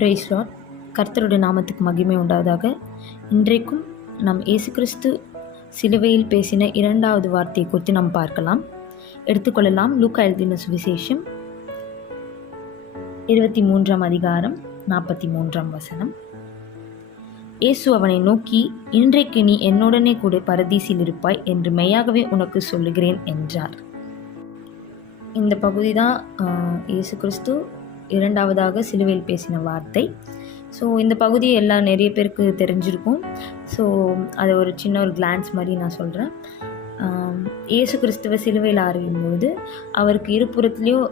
Price Lord. கர்த்தருடைய நாமத்துக்கு மகிமை உண்டாவதாக. இன்றைக்கும் நாம் இயேசு கிறிஸ்து சிலுவையில் பேசின 2வது வார்த்தையை குறித்து நாம் பார்க்கலாம். எடுத்துக்கொள்ளலாம். லூக்கா எழுதின சுவிசேஷம் 23ஆம் அதிகாரம் 43ஆம் வசனம். இயேசு அவனை நோக்கி, இன்றைக்கு நீ என்னுடனே கூட பரதீசில் இருப்பாய் என்று மெய்யாகவே உனக்கு சொல்லுகிறேன் என்றார். இந்த பகுதி தான் இயேசு கிறிஸ்து 2வதாக சிலுவையில் பேசின வார்த்தை. ஸோ இந்த பகுதியை நிறைய பேருக்கு தெரிஞ்சிருக்கும். ஸோ அதை ஒரு சின்ன ஒரு கிளான்ஸ் மாதிரி நான் சொல்கிறேன். இயேசு கிறிஸ்துவ சிலுவையில் அறையும்போது அவருக்கு இருபுறத்துலேயும்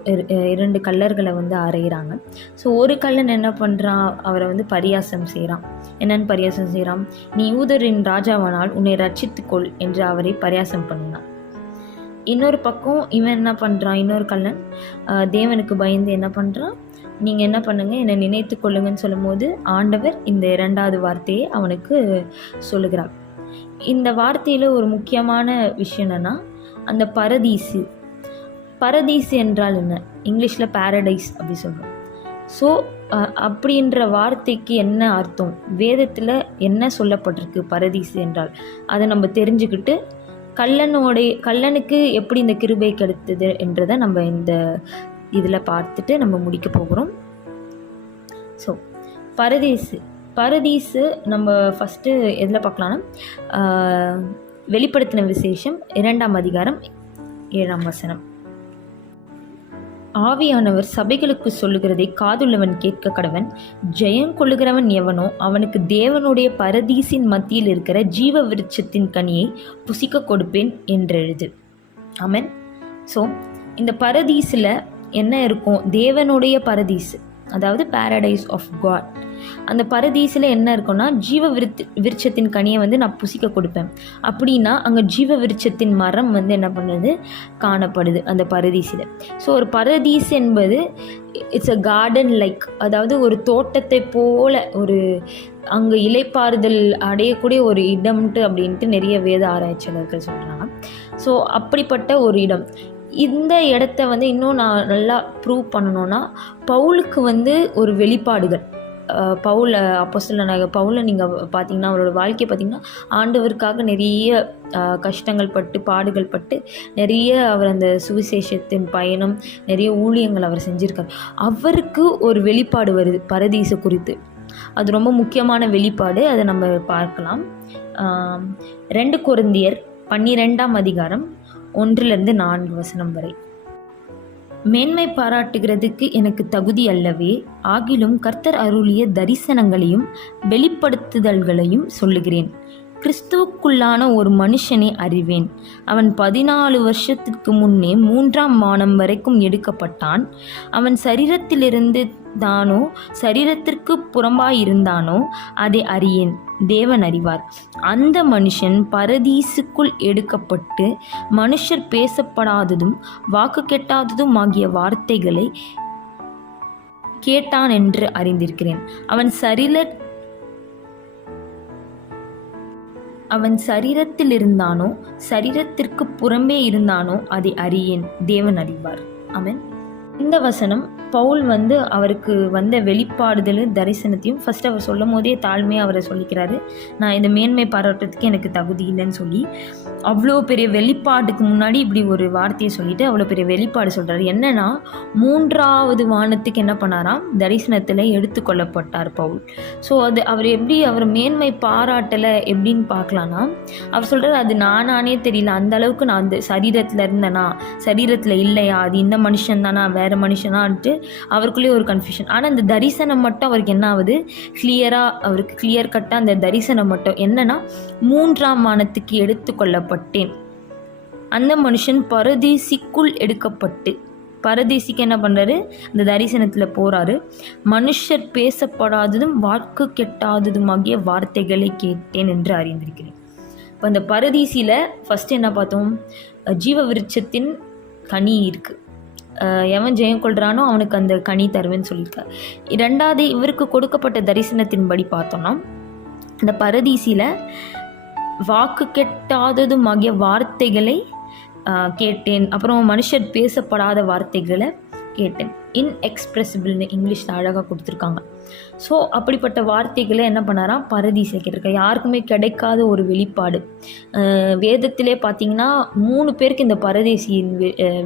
2 கல்லர்களை அறையிறாங்க. ஸோ ஒரு கல்லன் என்ன பண்ணுறான், அவரை பரியாசம் செய்கிறான். என்னென்னு பரியாசம் செய்கிறான்? நீ யூதரின் ராஜாவானால் உன்னை ரட்சித்துக்கொள் என்று அவரை பரியாசம் பண்ணினான். இன்னொரு பக்கம் இவன் என்ன பண்ணுறான், இன்னொரு கல்லன் தேவனுக்கு பயந்து என்ன பண்ணுறான், நீங்கள் என்ன பண்ணுங்கள், என்னை நினைத்து கொள்ளுங்கன்னு சொல்லும்போது ஆண்டவர் இந்த 2வது வார்த்தையை அவனுக்கு சொல்லுகிறார். இந்த வார்த்தையில் ஒரு முக்கியமான விஷயம் என்னென்னா, அந்த பரதீசு என்றால் என்ன? இங்கிலீஷில் பாரடைஸ் அப்படி சொல்கிறோம். ஸோ அப்படின்ற வார்த்தைக்கு என்ன அர்த்தம், வேதத்தில் என்ன சொல்லப்பட்டிருக்கு பரதீசு என்றால், அதை நம்ம தெரிஞ்சுக்கிட்டு கல்லனுக்கு எப்படி இந்த கிருபை கிடைத்தது என்றதை நம்ம இந்த இதில் பார்த்துட்டு நம்ம முடிக்க போகிறோம். ஸோ பரதீசு நம்ம ஃபஸ்ட்டு எதில் பார்க்கலான்னா, வெளிப்படுத்தின விசேஷம் 2ஆம் அதிகாரம் 7ஆம் வசனம். ஆவியானவர் சபைகளுக்கு சொல்லுகிறதை காதுள்ளவன் கேட்க கடவன். ஜெயம் கொள்ளுகிறவன் எவனோ அவனுக்கு தேவனுடைய பரதீசின் மத்தியில் இருக்கிற ஜீவ விருட்சத்தின் கனியை புசிக்க கொடுப்பேன் என்றெழுது. ஆமென். ஸோ இந்த பரதீஸில் என்ன இருக்கும்? தேவனுடைய பரதீஸ், அதாவது பாரடைஸ் ஆஃப் காட். அந்த பரதீஸில் என்ன இருக்குன்னா, ஜீவ விருட்சத்தின் கனியை நான் புசிக்க கொடுப்பேன். அப்படின்னா அங்கே ஜீவ விருட்சத்தின் மரம் என்ன பண்ணுறது, காணப்படுது அந்த பரதீஸில். ஸோ ஒரு பரதீஸ் என்பது இட்ஸ் அ கார்டன் லைக், அதாவது ஒரு தோட்டத்தை போல, ஒரு அங்கே இலைப்பாறுதல் அடையக்கூடிய ஒரு இடம்ட்டு அப்படின்ட்டு நிறைய வேத ஆராய்ச்சியாளர்கள் சொல்கிறாங்க. ஸோ அப்படிப்பட்ட ஒரு இடம். இந்த இடத்த இன்னும் நான் நல்லா ப்ரூவ் பண்ணணுன்னா, பவுலுக்கு ஒரு வெளிப்பாடுகள், பவுல் அப்போஸ்தலனாகிய பவுலை நீங்கள் பார்த்தீங்கன்னா, அவரோட வாழ்க்கையை பார்த்தீங்கன்னா, ஆண்டவருக்காக நிறைய கஷ்டங்கள் பட்டு பாடுகள் பட்டு நிறைய அவர் அந்த சுவிசேஷத்தின் பயணம், நிறைய ஊழியங்கள் அவர் செஞ்சுருக்கார். அவருக்கு ஒரு வெளிப்பாடு வருது பரதீசு குறித்து. அது ரொம்ப முக்கியமான வெளிப்பாடு. அதை நம்ம பார்க்கலாம். 2 கொரிந்தியர் 12ஆம் அதிகாரம் 1-4 வசனம் வரை. மேன்மை பாராட்டுகிறதுக்கு எனக்கு தகுதி அல்லவே, ஆகிலும் கர்த்தர் அருளிய தரிசனங்களையும் வெளிப்படுத்துதல்களையும் சொல்லுகிறேன். கிறிஸ்துவுக்குள்ளான ஒரு மனுஷனை அறிவேன். அவன் 14 வருஷத்திற்கு முன்னே 3ஆம் வானம் வரைக்கும் எடுக்கப்பட்டான். அவன் சரீரத்திலிருந்து தானோ சரீரத்திற்கு புறம்பாயிருந்தானோ அதை அறியேன், தேவன் அறிவார். அந்த மனுஷன் பரதீசுக்குள் எடுக்கப்பட்டு மனுஷர் பேசப்படாததும் வாக்கு கெட்டாததும் ஆகிய வார்த்தைகளை கேட்டான் என்று அறிந்திருக்கிறேன். அவன் சரீரத்தில் இருந்தானோ சரீரத்திற்கு புறம்பே இருந்தானோ அதை அறியேன், தேவன் அறிவார். ஆமென். இந்த வசனம் பவுல் அவருக்கு வெளிப்பாடுதல் தரிசனத்தையும் ஃபஸ்ட் அவர் சொல்லும் போதே தாழ்மையாக அவரை சொல்லிக்கிறாரு. நான் இந்த மேன்மை பாராட்டுறதுக்கு எனக்கு தகுதி இல்லைன்னு சொல்லி, அவ்வளோ பெரிய வெளிப்பாட்டுக்கு முன்னாடி இப்படி ஒரு வார்த்தையை சொல்லிட்டு அவ்வளோ பெரிய வெளிப்பாடு சொல்கிறார். என்னன்னா, 3வது வானத்துக்கு என்ன பண்ணாராம், தரிசனத்தில் எடுத்துக்கொள்ளப்பட்டார் பவுல். ஸோ அவர் எப்படி அவர் மேன்மை பாராட்டலை எப்படின்னு பார்க்கலான்னா, அவர் சொல்கிறார், அது நானே தெரியல, அந்த அளவுக்கு நான் அந்த சரீரத்தில் இருந்தேனா, சரீரத்தில் இல்லையா, அது இந்த மனுஷன் தானா வேறு மனுஷனான்ட்டு அவருக்குள்ளேயே ஒரு கன்ஃபியூஷன். ஆனால் அந்த தரிசனம் மட்டும் அவருக்கு என்ன ஆகுது, அவருக்கு கிளியர் கட்டாக அந்த தரிசனம் மட்டும் என்னன்னா, 3ஆம் வானத்துக்கு எடுத்துக்கொள்ளப்பட்டேன். அந்த மனுஷன் பரதீசிக்குள் எடுக்கப்பட்டு, பரதீசிக்கு என்ன பண்ணுறாரு, அந்த தரிசனத்தில் போகிறாரு. மனுஷர் பேசப்படாததும் வாக்கு கெட்டாததும் ஆகிய வார்த்தைகளை கேட்டேன் என்று அறிந்திருக்கிறேன். இப்போ அந்த பரதீசியில் ஃபஸ்ட்டு என்ன பார்த்தோம், ஜீவ விருட்சத்தின் கனி இருக்குது. எவன் ஜெயம் கொள்கிறானோ அவனுக்கு அந்த கனி தருவேன்னு சொல்லியிருக்கார். 2வது இவருக்கு கொடுக்கப்பட்ட தரிசனத்தின்படி பார்த்தோம்னா, இந்த பரதீசியில் வாக்கு கெட்டாததும் ஆகிய வார்த்தைகளை கேட்டேன். அப்புறம் மனுஷர் பேசப்படாத வார்த்தைகளை கேட்டேன். இன்எக்ஸ்பிரசிபிள்னு இங்கிலீஷில் அழகாக கொடுத்துருக்காங்க. ஸோ அப்படிப்பட்ட வார்த்தைகளை என்ன பண்ணாராம், பரதீசில் கேட்டிருக்க. யாருக்குமே கிடைக்காத ஒரு வெளிப்பாடு. வேதத்திலே பார்த்திங்கன்னா 3 பேருக்கு இந்த பரதேசியின்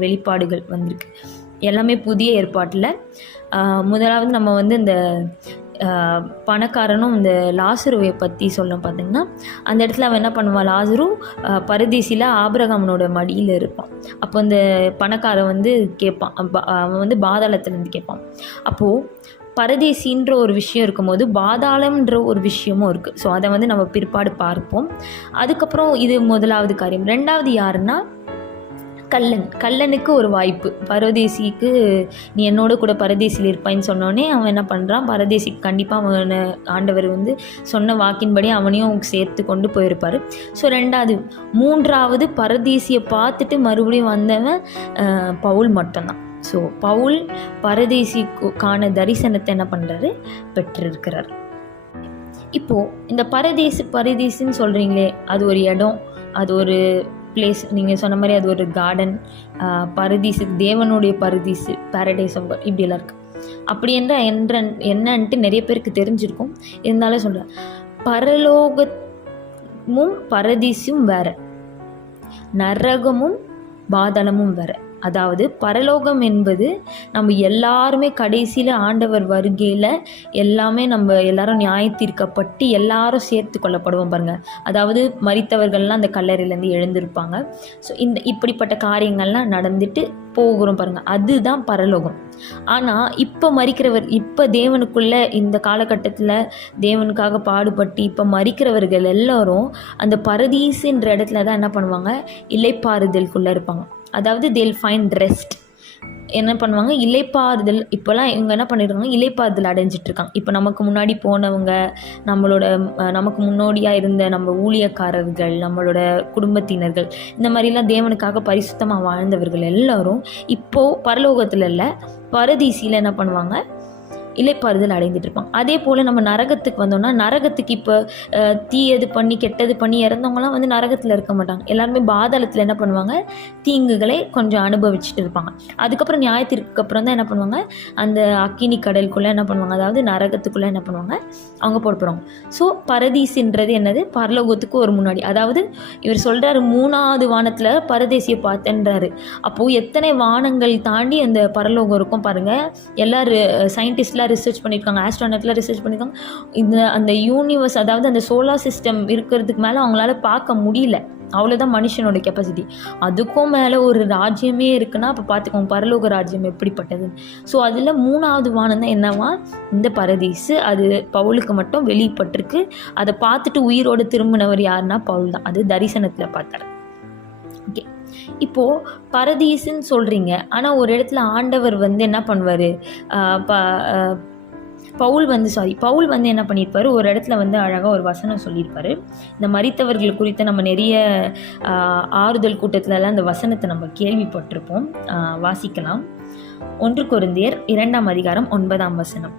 வெளிப்பாடுகள் வந்திருக்கு. எல்லாமே புதிய ஏற்பாட்டில். முதலாவது நம்ம வந்து இந்த பணக்காரனும் இந்த லாசருவை பற்றி சொல்லணும். பார்த்திங்கன்னா அந்த இடத்துல அவன் என்ன பண்ணுவான், லாசரு பரதேசியில் ஆபிரகாமனோட மடியில் இருப்பான். அப்போ அந்த பணக்காரன் வந்து கேட்பான், அவன் வந்து பாதாளத்துலேருந்து கேட்பான். அப்போது பரதேசின்ற ஒரு விஷயம் இருக்கும்போது பாதாளம்ன்ற ஒரு விஷயமும் இருக்குது. ஸோ அதை வந்து நம்ம பிற்பாடு பார்ப்போம். அதுக்கப்புறம் இது முதலாவது காரியம். 2வது யாருன்னா கல்லனுக்கு ஒரு வாய்ப்பு. பரதேசிக்கு நீ என்னோட கூட பரதேசியில் இருப்பான்னு சொன்னோடனே அவன் என்ன பண்ணுறான், பரதேசிக்கு கண்டிப்பாக அவனை ஆண்டவர் வந்து சொன்ன வாக்கின்படி அவனையும் சேர்த்து கொண்டு போயிருப்பார். ஸோ 3வது பரதேசியை பார்த்துட்டு மறுபடியும் வந்தவன் பவுல் மட்டும்தான். ஸோ பவுல் பரதேசிக்கான தரிசனத்தை என்ன பண்ணுறாரு, பெற்றிருக்கிறார். இப்போது இந்த பரதேசின்னு சொல்கிறீங்களே, அது ஒரு இடம், அது ஒரு பிளேஸ். நீங்கள் சொன்ன மாதிரி அது ஒரு கார்டன், பரதீசு, தேவனுடைய பரதீசு, பேரடைஸ் ஆஃப் காட், இப்படியெல்லாம் இருக்குது. அப்படி என்னன்ட்டு நிறைய பேருக்கு தெரிஞ்சிருக்கும். இருந்தாலும் சொல்கிறேன், பரலோகமும் பரதீசும் வேறு, நரகமும் பாதாளமும் வேறு. அதாவது பரலோகம் என்பது நம்ம எல்லாருமே கடைசியில் ஆண்டவர் வருகையில் எல்லாமே நம்ம எல்லாரும் நியாயத்தீர்க்கப்பட்டு எல்லாரும் சேர்த்து கொள்ளப்படுவோம் பாருங்கள். அதாவது மரித்தவர்கள்லாம் அந்த கல்லறையிலேருந்து எழுந்திருப்பாங்க. ஸோ இப்படிப்பட்ட காரியங்கள்லாம் நடந்துட்டு போகிறோம் பாருங்கள், அதுதான் பரலோகம். ஆனால் இப்போ தேவனுக்குள்ளே இந்த காலகட்டத்தில் தேவனுக்காக பாடுபட்டு இப்போ மரிக்கிறவர்கள் எல்லாரும் அந்த பரதீசுன்ற இடத்துல தான் என்ன பண்ணுவாங்க, இளைப்பாறுதலுக்குள்ளே இருப்பாங்க. அதாவது they'll find rest. என்ன பண்ணுவாங்க, இளைப்பாறுதல். இப்போலாம் இவங்க என்ன பண்ணிடுறாங்க, இளைப்பாறுதல் அடைஞ்சிட்ருக்காங்க. இப்போ நமக்கு முன்னாடி போனவங்க, நமக்கு முன்னோடியாக இருந்த நம்ம ஊழியக்காரர்கள், நம்மளோட குடும்பத்தினர்கள், இந்த மாதிரிலாம் தேவனுக்காக பரிசுத்தமாக வாழ்ந்தவர்கள் எல்லாரும் இப்போது பரலோகத்தில் இல்லை, பரதீசியில் என்ன பண்ணுவாங்க, இளைப்பாறுதல் அடைந்துட்டு இருப்பாங்க. அதே போல் நம்ம நரகத்துக்கு வந்தோம்னா, நரகத்துக்கு இப்போ தீயது பண்ணி கெட்டது பண்ணி இறந்தவங்களாம் வந்து நரகத்தில் இருக்க மாட்டாங்க. எல்லாருமே பாதாளத்தில் என்ன பண்ணுவாங்க, தீங்குகளை கொஞ்சம் அனுபவிச்சுட்டு இருப்பாங்க. அதுக்கப்புறம் நியாயத்திற்கு அப்புறம் தான் என்ன பண்ணுவாங்க, அந்த அக்கினி கடலுக்குள்ளே என்ன பண்ணுவாங்க, அதாவது நரகத்துக்குள்ளே என்ன பண்ணுவாங்க, அவங்க போடுறாங்க. ஸோ பரதீசுன்றது என்னது, பரலோகத்துக்கு ஒரு முன்னாடி. அதாவது இவர் சொல்கிறாரு 3வது வானத்தில் பரதேசியை பார்த்தேன்றாரு. அப்போது எத்தனை வானங்கள் தாண்டி அந்த பரலோகம் இருக்கும் பாருங்கள். எல்லாரும் சயின்டிஸ்ட்லாம் ரிசர்ச் பண்ணியிருக்காங்க, ஆஸ்ட்ரோனட்லாம் ரிசர்ச் பண்ணியிருக்காங்க. அந்த யூனிவர்ஸ், அதாவது அந்த சோலார் சிஸ்டம் இருக்கிறதுக்கு மேலே அவங்களால பார்க்க முடியல. அவ்வளோதான் மனுஷனோட கெப்பாசிட்டி. அதுக்கும் மேலே ஒரு ராஜ்யமே இருக்குன்னா அப்போ பார்த்துக்கோங்க பரலோக ராஜ்யம் எப்படிப்பட்டது. ஸோ அதில் 3வது வானம் தான் என்னவா, இந்த பரதீசு. அது பவுலுக்கு மட்டும் வெளிப்பட்டிருக்கு. அதை பார்த்துட்டு உயிரோடு திரும்பினவர் யாருன்னா பவுல் தான். அது தரிசனத்தில் பார்த்தார். ஓகே, இப்போது பரதீசுன்னு சொல்கிறீங்க, ஆனால் ஒரு இடத்துல ஆண்டவர் வந்து என்ன பண்ணுவார், பவுல் வந்து என்ன பண்ணியிருப்பார், ஒரு இடத்துல வந்து அழகாக ஒரு வசனம் சொல்லியிருப்பார். இந்த மரித்தவர்கள் குறித்து நம்ம நிறைய ஆறுதல் கூட்டத்திலலாம் இந்த வசனத்தை நம்ம கேள்விப்பட்டிருப்போம். வாசிக்கலாம். 1 கொரிந்தியர் 2ஆம் அதிகாரம் 9ஆம் வசனம்.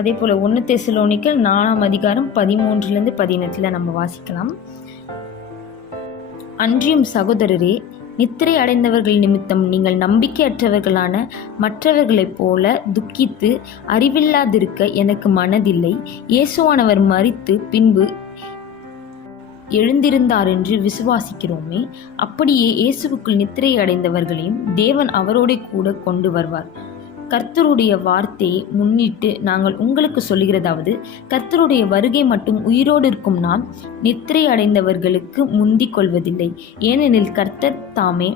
அதே போல் 1 தெசலோனிக்கர் 4ஆம் அதிகாரம் 13-18 நம்ம வாசிக்கலாம். அன்றியும் சகோதரரே, நித்திரை அடைந்தவர்கள் நிமித்தம் நீங்கள் நம்பிக்கையற்றவர்களான மற்றவர்களைப் போல துக்கித்து அறிவில்லாதிருக்க எனக்கு மனதில்லை. இயேசுவானவர் மரித்து பின்பு எழுந்திருந்தார் என்று விசுவாசிக்கிறோமே, அப்படியே இயேசுவுக்குள் நித்திரை அடைந்தவர்களையும் தேவன் அவரோட கூட கொண்டு வருவார். கர்த்தருடைய வார்த்தையை முன்னிட்டு நாங்கள் உங்களுக்கு சொல்லுகிறதாவது, கர்த்தருடைய வருகை மட்டும் உயிரோடு இருக்கும் நாம் நித்திரை அடைந்தவர்களுக்கு முந்திக் கொள்வதில்லை. ஏனெனில் கர்த்தர் தாமே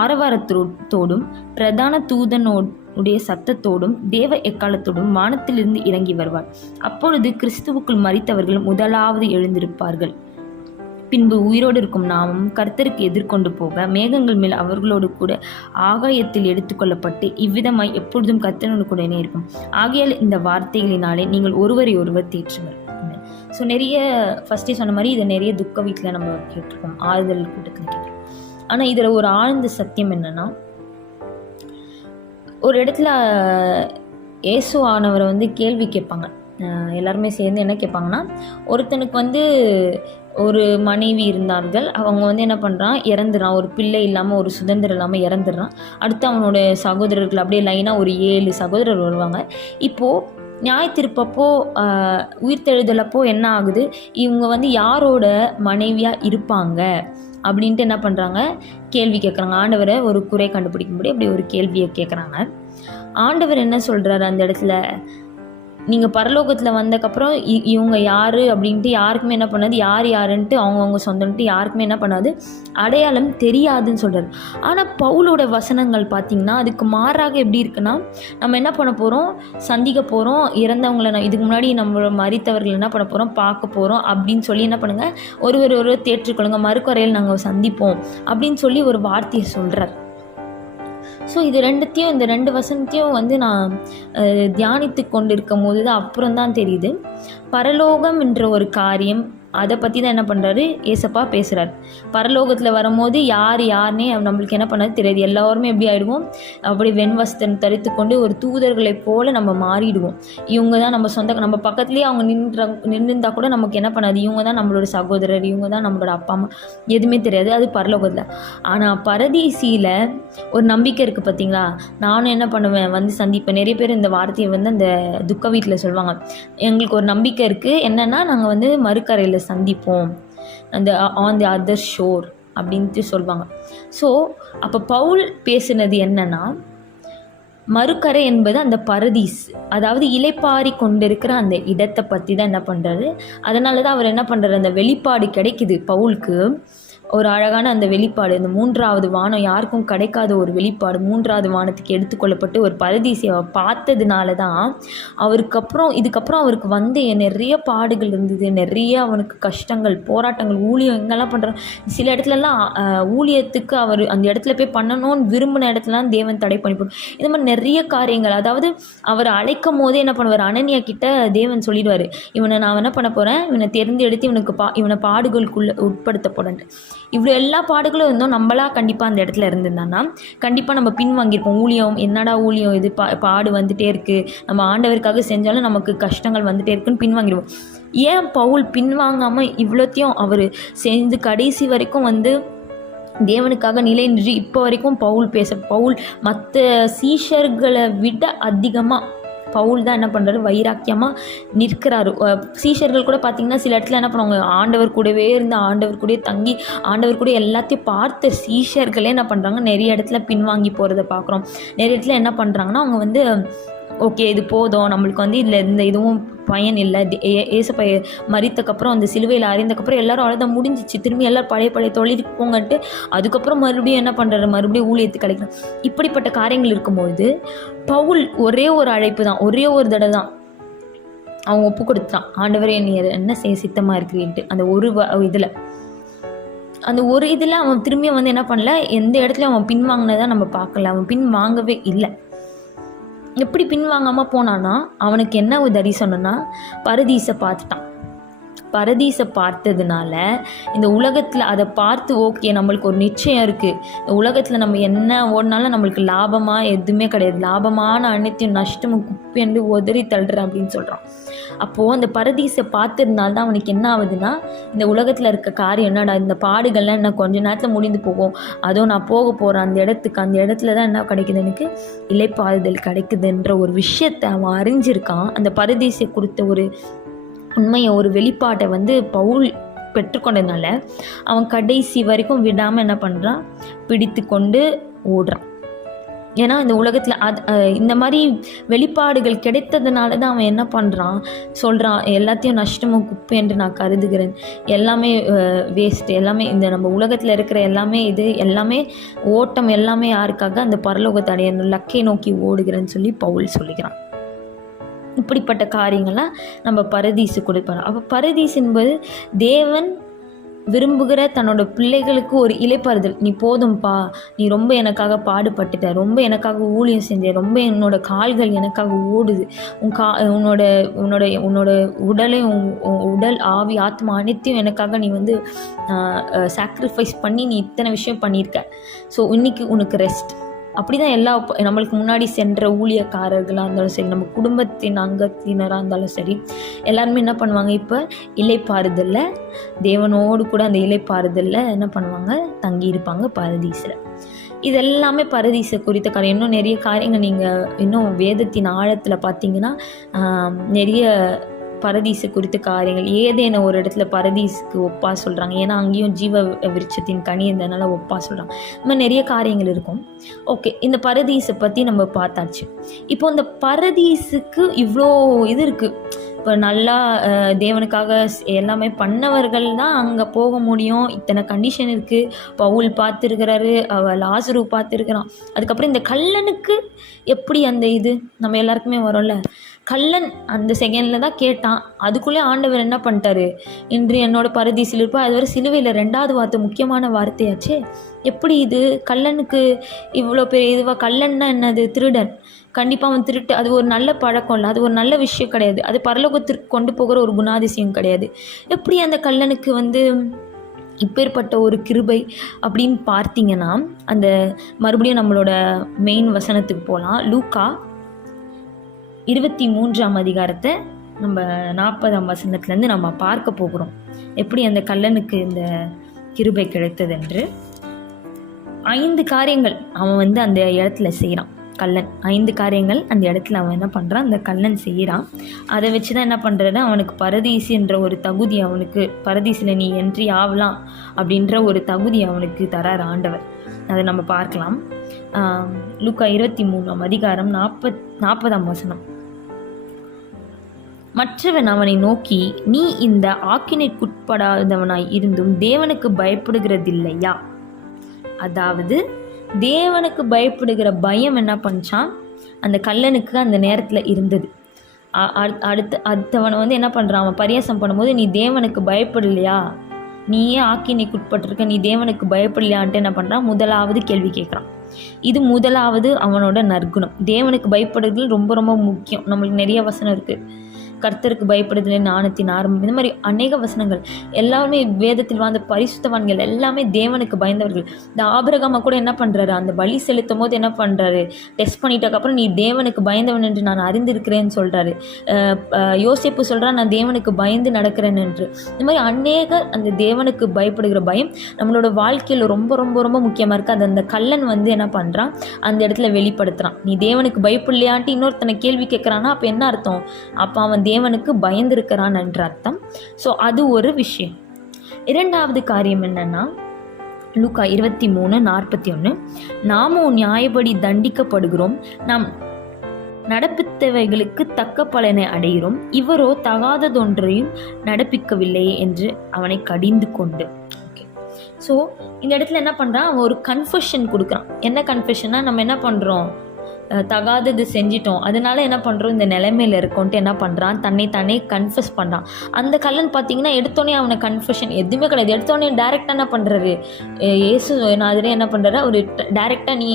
ஆரவாரத்தோடும் பிரதான தூதனோடைய சத்தத்தோடும் தேவ எக்காலத்தோடும் வானத்திலிருந்து இறங்கி வருவார். அப்பொழுது கிறிஸ்துவுக்குள் மரித்தவர்கள் முதலாவது எழுந்திருப்பார்கள். பின்பு உயிரோடு இருக்கும் நாமும் கர்த்தருக்கு எதிர்கொண்டு போக மேகங்கள் மேல் அவர்களோடு கூட ஆகாயத்தில் எடுத்துக்கொள்ளப்பட்டு இவ்விதமாய் எப்பொழுதும் கர்த்தரோடு கூட இருக்கும். ஆகையால் இந்த வார்த்தைகளினாலே நீங்கள் ஒருவரை ஒருவர் தேற்றுங்கள். ஸோ நிறைய ஃபஸ்ட்டே சொன்ன மாதிரி இதை நிறைய துக்க வீட்டில் நம்ம கேட்டிருக்கோம், ஆறுதல் கூட்டத்தில் கேட்டிருக்கோம். ஆனால் இதில் ஒரு ஆழ்ந்த சத்தியம் என்னென்னா, ஒரு இடத்துல இயேசு ஆனவரை வந்து கேள்வி கேட்பாங்க. எல்லாருமே சேர்ந்து என்ன கேட்பாங்கன்னா, ஒருத்தனுக்கு வந்து ஒரு மனைவி இருந்தார்கள். அவங்க வந்து என்ன பண்ணுறான், இறந்துடுறான். ஒரு பிள்ளை இல்லாமல், ஒரு சுதந்திரம் இல்லாமல் இறந்துடுறான். அடுத்து அவனோட சகோதரர்கள் அப்படியே லைனாக ஒரு 7 சகோதரர் வருவாங்க. இப்போது நியாயத்தீர்ப்பப்போ உயிர்த்தெழுதலப்போ என்ன ஆகுது, இவங்க வந்து யாரோட மனைவியாக இருப்பாங்க அப்படின்ட்டு என்ன பண்ணுறாங்க, கேள்வி கேட்குறாங்க. ஆண்டவரை ஒரு குறை கண்டுபிடிக்கும்படி அப்படி ஒரு கேள்வியை கேட்குறாங்க. ஆண்டவர் என்ன சொல்கிறாரு அந்த இடத்துல, நீங்கள் பரலோகத்தில் வந்தக்கப்புறம் இவங்க யார் அப்படின்ட்டு யாருக்குமே என்ன பண்ணாது, யார் யாருன்ட்டு அவங்கவுங்க சொந்தன்ட்டு யாருக்குமே என்ன பண்ணாது, அடையாளம் தெரியாதுன்னு சொல்கிறார். ஆனால் பவுலோட வசனங்கள் பார்த்திங்கன்னா அதுக்கு மாறாக எப்படி இருக்குன்னா, நம்ம என்ன பண்ண போகிறோம், சந்திக்க போகிறோம், இறந்தவங்களை இதுக்கு முன்னாடி நம்ம மரித்தவர்கள் என்ன பண்ண போகிறோம், பார்க்க போகிறோம் அப்படின்னு சொல்லி என்ன பண்ணுங்கள், ஒருவர் தேற்றுக்கொள்ளுங்க, மறுக்குறையில் நாங்கள் சந்திப்போம் அப்படின்னு சொல்லி ஒரு வார்த்தையை சொல்கிறார். ஸோ இது ரெண்டுத்தையும், இந்த 2 வசனத்தையும் வந்து நான் தியானித்து கொண்டு இருக்கும் போது தான் அப்புறம் தான் தெரியுது, பரலோகம் என்ற ஒரு காரியம், அதை பற்றி தான் என்ன பண்ணுறாரு ஏசப்பா பேசுகிறார். பரலோகத்தில் வரும்போது யாருன்னே நம்மளுக்கு என்ன பண்ணது தெரியாது. எல்லாருமே எப்படி ஆகிடுவோம், அப்படி வெண்வஸ்தன் தரித்து கொண்டு ஒரு தூதர்களை போல் நம்ம மாறிடுவோம். இவங்க தான் நம்ம நம்ம பக்கத்துலேயே அவங்க நின்றுருந்தால் கூட நமக்கு என்ன பண்ணாது, இவங்க தான் நம்மளோட சகோதரர், இவங்க தான் நம்மளோட அப்பா அம்மா, எதுவுமே தெரியாது. அது பரலோகத்தில். ஆனால் பரதீசியில் ஒரு நம்பிக்கை இருக்குது பார்த்தீங்களா. நானும் என்ன பண்ணுவேன், வந்து சந்திப்பேன். நிறைய பேர் இந்த வார்த்தையை வந்து அந்த துக்க வீட்டில் சொல்லுவாங்க, எங்களுக்கு ஒரு நம்பிக்கை இருக்குது, என்னென்னா நாங்கள் வந்து மறுக்கரையில் சந்திப்போம், அந்த ஆன் தி அதர் ஷோர் அப்படின்ட்டு சொல்லுவாங்க. ஸோ அப்போ பவுல் பேசுனது என்னன்னா, மறுக்கரை என்பது அந்த பரதீஸ், அதாவது இலைப்பாரி கொண்டிருக்கிற அந்த இடத்தை பற்றி தான் என்ன பண்ணுறாரு. அதனால தான் அவர் என்ன பண்ணுறாரு, அந்த வெளிப்பாடு கிடைக்குது பவுலுக்கு, ஒரு அழகான அந்த வெளிப்பாடு, இந்த 3வது வானம், யாருக்கும் கிடைக்காத ஒரு வெளிப்பாடு 3வது வானத்துக்கு எடுத்துக்கொள்ளப்பட்டு ஒரு பரதீசியை பார்த்ததுனால தான் இதுக்கப்புறம் அவருக்கு வந்து நிறைய பாடுகள் இருந்தது, நிறைய அவனுக்கு கஷ்டங்கள், போராட்டங்கள், ஊழியம் எங்கெல்லாம் பண்ணுறோம். சில இடத்துலலாம் ஊழியத்துக்கு அவர் அந்த இடத்துல போய் பண்ணணும்னு விரும்பின இடத்துலலாம் தேவன் தடை பண்ணி போடும். இந்த மாதிரி நிறைய காரியங்கள். அதாவது அவர் அழைக்கும் போதே என்ன பண்ணுவார், அனனியா கிட்ட தேவன் சொல்லிடுவார், இவனை நான் என்ன பண்ண போகிறேன், இவனை தேர்ந்தெடுத்து இவனை பாடுகளுக்குள்ளே உட்படுத்த போகிறேன்ட்டு. இவ்வளோ எல்லா பாடுகளும் இருந்தோம், நம்மளா கண்டிப்பாக அந்த இடத்துல இருந்திருந்தான்னா கண்டிப்பாக நம்ம பின் வாங்கியிருப்போம். ஊழியம் என்னடா ஊழியம் இது, பாடு வந்துகிட்டே இருக்குது, நம்ம ஆண்டவருக்காக செஞ்சாலும் நமக்கு கஷ்டங்கள் வந்துகிட்டே இருக்குன்னு பின் வாங்கிடுவோம். ஏன் பவுல் பின்வாங்காமல் இவ்வளோத்தையும் அவர் செஞ்சு கடைசி வரைக்கும் வந்து தேவனுக்காக நிலை நின்று இப்போ வரைக்கும் பவுல் மற்ற சீஷர்களை விட அதிகமாக பவுல் தான் என்ன பண்ணுறாரு, வைராக்கியமாக நிற்கிறாரு. சீஷர்கள் கூட பார்த்திங்கன்னா சில இடத்துல என்ன பண்ணுவாங்க, ஆண்டவர் கூடவே இருந்து ஆண்டவர் கூட தங்கி ஆண்டவர் கூட எல்லாத்தையும் பார்த்த சீஷர்களே என்ன பண்ணுறாங்க, நிறைய இடத்துல பின்வாங்கி போகிறத பார்க்குறோம். நிறைய இடத்துல என்ன பண்ணுறாங்கன்னா, அவங்க வந்து ஓகே இது போதும், நம்மளுக்கு வந்து இதில் இந்த இதுவும் பயன் இல்லை, ஏசப்பை மரித்தக்கப்புறம் அந்த சிலுவையில் அறிந்தக்கப்புறம் எல்லோரும் அவ்வளோதான் முடிஞ்சிச்சு, திரும்பி எல்லோரும் பழைய தொழிலுக்கு போங்கன்ட்டு அதுக்கப்புறம் மறுபடியும் என்ன பண்ணுறாரு, மறுபடியும் ஊழியத்துக்கு கிடைக்கணும். இப்படிப்பட்ட காரியங்கள் இருக்கும்போது பவுல் ஒரே ஒரு அழைப்பு தான், ஒரே ஒரு தடவை தான் அவன் ஒப்பு கொடுத்தான், ஆண்டவரே நீ என்ன செய்ய சித்தமாக இருக்கிறீன்ட்டு. அந்த ஒரு இதில் அவன் திரும்பியும் வந்து என்ன பண்ணல, எந்த இடத்துலையும் அவன் பின்வாங்கினதான் நம்ம பார்க்கல, அவன் பின் வாங்கவே இல்லை. எப்படி பின்வாங்காமல் போனான்னா, அவனுக்கு என்ன ஒரு தரிசனம்னா, பரதீசை பார்த்துட்டான். பரதீசை பார்த்ததுனால இந்த உலகத்தில் அதை பார்த்து ஓகே நம்மளுக்கு ஒரு நிச்சயம் இருக்குது, இந்த உலகத்தில் நம்ம என்ன ஓடினாலும் நம்மளுக்கு லாபமாக எதுவுமே கிடையாது, லாபமான அனைத்தையும் நஷ்டமும் குப்பையண்டு உதறி தள்ளுறேன் அப்படின்னு சொல்கிறான். அப்போது அந்த பரதீசை பார்த்துருந்தால் தான் அவனுக்கு என்ன ஆகுதுன்னா, இந்த உலகத்தில் இருக்க காரியம் என்னடா, இந்த பாடுகள்லாம் என்ன கொஞ்ச நேரத்தில் முடிந்து போகும், அதோ நான் போக போகிறேன் அந்த இடத்துல தான் என்ன கிடைக்குது, எனக்கு இலைப்பாறுதல் கிடைக்குதுன்ற ஒரு விஷயத்தை அவன் அறிஞ்சிருக்கான். அந்த பரதீசை கொடுத்த ஒரு உண்மையை, ஒரு வெளிப்பாட்டை வந்து பவுல் பெற்றுக்கொண்டதுனால அவன் கடைசி வரைக்கும் விடாமல் என்ன பண்ணுறான், பிடித்து கொண்டு ஓடுறான். ஏன்னா இந்த உலகத்தில் இந்த மாதிரி வெளிப்பாடுகள் கிடைத்ததுனால தான் அவன் என்ன பண்ணுறான், சொல்கிறான் எல்லாத்தையும் நஷ்டமும் குப்பை என்று நான் கருதுகிறேன், எல்லாமே வேஸ்ட், எல்லாமே இந்த நம்ம உலகத்தில் இருக்கிற எல்லாமே ஓட்டம் எல்லாமே யாருக்காக, அந்த பரலோகத்தை அடையணும், லக்கை நோக்கி ஓடுகிறேன்னு சொல்லி பவுல் சொல்லிக்கிறான். இப்படிப்பட்ட காரியங்கள்லாம் நம்ம பரதீசு கொடுப்பார். அப்போ பரதீஸ் என்பது தேவன் விரும்புகிற தன்னோட பிள்ளைகளுக்கு ஒரு இலைப்பாறுதல். நீ போதும்பா, நீ ரொம்ப எனக்காக பாடுபட்டுட்ட, ரொம்ப எனக்காக ஊழியம் செஞ்ச, ரொம்ப என்னோட கால்கள் எனக்காக ஓடுது, உன்னோட உடல் ஆவி ஆத்மா அனைத்தையும் எனக்காக நீ வந்து சாக்ரிஃபைஸ் பண்ணி நீ இத்தனை விஷயம் பண்ணியிருக்க. ஸோ இன்னைக்கு உனக்கு ரெஸ்ட், அப்படி தான் எல்லா நம்மளுக்கு முன்னாடி சென்ற ஊழியக்காரர்களாக இருந்தாலும் சரி, நம்ம குடும்பத்தின் அங்கத்தினராக இருந்தாலும் சரி, எல்லாருமே என்ன பண்ணுவாங்க, இப்போ இலைப்பாறுதலில் தேவனோடு கூட அந்த இலைப்பாறுதலில் என்ன பண்ணுவாங்க, தங்கியிருப்பாங்க பரதீசில். இதெல்லாமே பரதீசை குறித்த காரியம். இன்னும் நிறைய காரியங்கள் நீங்கள் இன்னும் வேதத்தின் ஆழத்தில் பார்த்தீங்கன்னா நிறைய பரதீசை குறித்த காரியங்கள். ஏதேன ஒரு இடத்துல பரதீஸுக்கு ஒப்பா சொல்கிறாங்க, ஏன்னா அங்கேயும் ஜீவ விருட்சத்தின் கனி இருந்ததுனால ஒப்பா சொல்கிறாங்க. இந்த மாதிரி நிறைய காரியங்கள் இருக்கும். ஓகே, இந்த பரதீஸை பற்றி நம்ம பார்த்தாச்சு. இப்போ இந்த பரதீஸுக்கு இவ்வளோ இது இருக்குது. இப்போ நல்லா தேவனுக்காக எல்லாமே பண்ணவர்கள் தான் அங்கே போக முடியும். இத்தனை கண்டிஷன் இருக்குது. பவுல் பார்த்துருக்கிறாரு, லாசரு பார்த்துருக்கிறான். அதுக்கப்புறம் இந்த கல்லனுக்கு எப்படி அந்த இது நம்ம எல்லாருக்குமே வரும்ல, கல்லன் அந்த செகண்டில் தான் கேட்டான். அதுக்குள்ளே ஆண்டவர் என்ன பண்ணிட்டாரு, இன்று என்னோட பரதீசில் இருப்பா. அது வரை சிலுவையில் 2வது வார்த்தை முக்கியமான வார்த்தையாச்சே. எப்படி இது கல்லனுக்கு இவ்வளோ பெரிய இதுவாக? கல்லன்னா என்னது? திருடன். கண்டிப்பாக அவன் திருட்டு. அது ஒரு நல்ல பழக்கம் இல்லை, அது ஒரு நல்ல விஷயம் கிடையாது, அது பரலோகத்திற்கு கொண்டு போகிற ஒரு குணாதிசயம் கிடையாது. எப்படி அந்த கல்லனுக்கு இப்பேற்பட்ட ஒரு கிருபை அப்படின்னு பார்த்தீங்கன்னா, அந்த மறுபடியும் நம்மளோட மெயின் வசனத்துக்கு போகலாம். லூக்கா 23ஆம் அதிகாரத்தை நம்ம 40ஆம் வசனத்துலேருந்து நம்ம பார்க்க போகிறோம், எப்படி அந்த கல்லனுக்கு இந்த கிருபை கிடைத்தது என்று. 5 காரியங்கள் அவன் அந்த இடத்துல செய்கிறான். கல்லன் 5 காரியங்கள் அந்த இடத்துல அவன் என்ன பண்ணுறான், அந்த கல்லன் செய்கிறான். அதை வச்சு தான் என்ன பண்ணுறது, அவனுக்கு பரதீசின்ற ஒரு தகுதி, அவனுக்கு பரதீசில் நீ என்ட்ரி ஆகலாம் அப்படின்ற ஒரு தகுதி அவனுக்கு தரார் ஆண்டவர். அதை நம்ம பார்க்கலாம். லூக்கா 23ஆம் அதிகாரம் 40ஆம் வசனம். மற்றவன் அவனை நோக்கி, நீ இந்த ஆக்கினைக்குட்படாதவனாய் இருந்தும் தேவனுக்கு பயப்படுகிறதில்லையா? அதாவது தேவனுக்கு பயப்படுகிற பயம் என்ன பண்ணிச்சான், அந்த கல்லனுக்கு அந்த நேரத்தில் இருந்தது. அடுத்தவனை என்ன பண்ணுறான், அவன் பரியாசம் பண்ணும்போது, நீ தேவனுக்கு பயப்படலையா, நீயே ஆக்கினைக்குட்பட்டிருக்க, நீ தேவனுக்கு பயப்படலையான்ட்டு என்ன பண்ணுறான், முதலாவது கேள்வி கேட்குறான். இது முதலாவது அவனோட நற்குணம். தேவனுக்கு பயப்படுறது ரொம்ப ரொம்ப முக்கியம். நம்மளுக்கு நிறைய வசனம் இருக்குது, கர்த்தருக்கு பயப்படுதலே ஞானத்தின் ஆரம்பம். இந்த மாதிரி அநேக வசனங்கள் எல்லாமே வேதத்தில் வாழ்ந்த பரிசுத்தவான்கள் எல்லாமே தேவனுக்கு பயந்தவர்கள். இந்த ஆபிரகாமை கூட என்ன பண்ணுறாரு, அந்த பலி செலுத்தும் போது என்ன பண்ணுறாரு, டெஸ்ட் பண்ணிட்டதுக்கப்புறம் நீ தேவனுக்கு பயந்தவன் என்று நான் அறிந்திருக்கிறேன்னு சொல்கிறாரு. யோசேப்பு சொல்கிறான், நான் தேவனுக்கு பயந்து நடக்கிறேன் என்று. இந்த மாதிரி அநேக அந்த தேவனுக்கு பயப்படுகிற பயம் நம்மளோட வாழ்க்கையில் ரொம்ப ரொம்ப ரொம்ப முக்கியமாக இருக்குது. அது அந்த கல்லன் என்ன பண்ணுறான், அந்த இடத்துல வெளிப்படுத்துகிறான். நீ தேவனுக்கு பயப்படலையான்ட்டு இன்னொருத்தனை கேள்வி கேட்குறான்னா அப்போ என்ன அர்த்தம், அப்போ அவன் தேவனுக்கு பயந்திருக்கிறான் என்ற அர்த்தம். ஸோ அது ஒரு விஷயம். 2வது காரியம் என்னன்னா, லூக்கா 23:41, நாமோ நியாயப்படி தண்டிக்கப்படுகிறோம், நாம் நடப்பித்தவைகளுக்கு தக்க பலனை அடைகிறோம், இவரோ தகாததொன்றையும் நடப்பிக்கவில்லையே என்று அவனை கடிந்து கொண்டு. ஓகே, ஸோ இந்த இடத்துல என்ன பண்ணுறான், அவன் ஒரு கன்ஃபெஷன் கொடுக்குறான். என்ன கன்ஃபெஷன்னா, நம்ம என்ன பண்ணுறோம், தகாதது செஞ்சிட்டோம், அதனால என்ன பண்ணுறோம், இந்த நிலைமையில் இருக்கோன்ட்டு என்ன பண்ணுறான், தன்னை கன்ஃபெஸ் பண்ணுறான். அந்த கல்லன் பார்த்தீங்கன்னா எடுத்தோடனே அவனை கன்ஃபெஷன் எதுவுமே கிடையாது. எடுத்தோடனே டேரெக்டாக என்ன பண்ணுறாரு, இயேசு நாதரே என்ன பண்ணுறாரு, ஒரு டேரெக்டாக நீ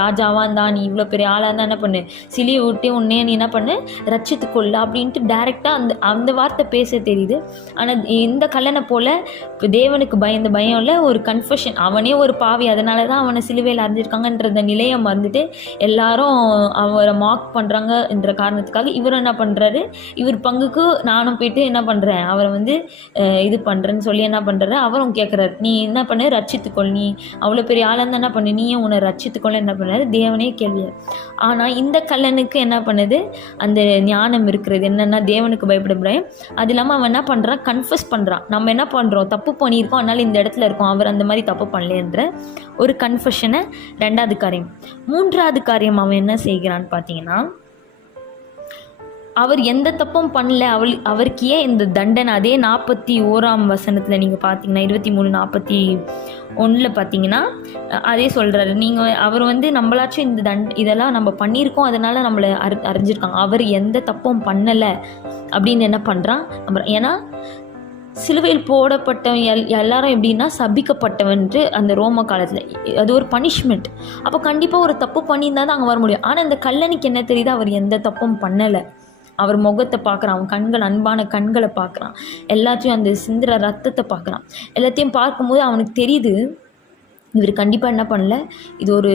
ராஜாவாக இருந்தா, நீ இவ்வளோ பெரிய ஆளாக இருந்தால் என்ன பண்ணு, சிலியை விட்டு உன்னே நீ என்ன பண்ணு, ரட்சித்துக்கொள்ள அப்படின்ட்டு டேரெக்டாக அந்த வார்த்தை பேச தெரியுது. ஆனால் இந்த கல்லனை போல் தேவனுக்கு பயந்த பயம் இல்லை, ஒரு கன்ஃபெஷன். அவனே ஒரு பாவி, அதனால தான் அவனை சிலுவையில் அறிஞ்சிருக்காங்கன்றத நிலையை மறந்துட்டு எல்லாரும் அவரை மார்க் பண்ணுறாங்க என்ற காரணத்துக்காக இவர் என்ன பண்ணுறாரு, இவர் பங்குக்கு நானும் போயிட்டு என்ன பண்ணுறேன், அவரை இது பண்ணுறேன்னு சொல்லி என்ன பண்ணுறாரு, அவரும் கேட்குறாரு, நீ என்ன பண்ணு, ரட்சித்துக்கொள், நீ அவ்வளோ பெரிய ஆளாக இருந்தால் என்ன பண்ணு, நீயும் உன்னை ரட்சித்துக்கொள்ள என்ன பண்ணுறாரு, தேவனே கேள்வியார். ஆனால் இந்த கல்லனுக்கு என்ன பண்ணுது, அந்த ஞானம் இருக்கிறது என்னென்னா தேவனுக்கு பயப்பட பயம். அது இல்லாமல் அவன் என்ன பண்ணுறான், கன்ஃபஸ் பண்ணுறான். நம்ம என்ன பண்ணுறோம், தப்பு பண்ணியிருக்கோம், அதனால் இந்த இடத்துல இருக்கோம், அவர் அந்த மாதிரி தப்பு பண்ணலன்ற ஒரு கன்ஃபெஷனை 2வது காரியம். 3வது காரியம் அவன் என்ன செய்கிறான்னு பார்த்தீங்கன்னா, அவர் எந்த தப்பும் பண்ணல, அவருக்கு ஏன் இந்த தண்டனை. அதே 41ஆம் வசனத்தில் நீங்கள் பார்த்தீங்கன்னா 23:41 பார்த்தீங்கன்னா அதே சொல்கிறாரு, நீங்கள் அவர் நம்மளாச்சும் இந்த இதெல்லாம் நம்ம பண்ணியிருக்கோம், அதனால் நம்மளை அறிஞ்சிருக்காங்க. அவர் எந்த தப்பும் பண்ணலை அப்படின்னு என்ன பண்ணுறான் நம்ம. ஏன்னா சிலுவையில் போடப்பட்டவன் எல்லாரும் எப்படின்னா சபிக்கப்பட்டவன்ட்டு அந்த ரோம காலத்தில் அது ஒரு பனிஷ்மெண்ட். அப்போ கண்டிப்பாக ஒரு தப்பு பண்ணியிருந்தால் தான் அங்கே வர முடியும். ஆனால் இந்த கல்லனுக்கு என்ன தெரியுது, அவர் எந்த தப்பும் பண்ணலை. அவர் முகத்தை பார்க்குறான், அவன் கண்கள் அன்பான கண்களை பார்க்குறான், எல்லாத்தையும் அந்த சிந்துற ரத்தத்தை பார்க்குறான். எல்லாத்தையும் பார்க்கும்போது அவனுக்கு தெரியுது இவர் கண்டிப்பாக என்ன பண்ணல, இது ஒரு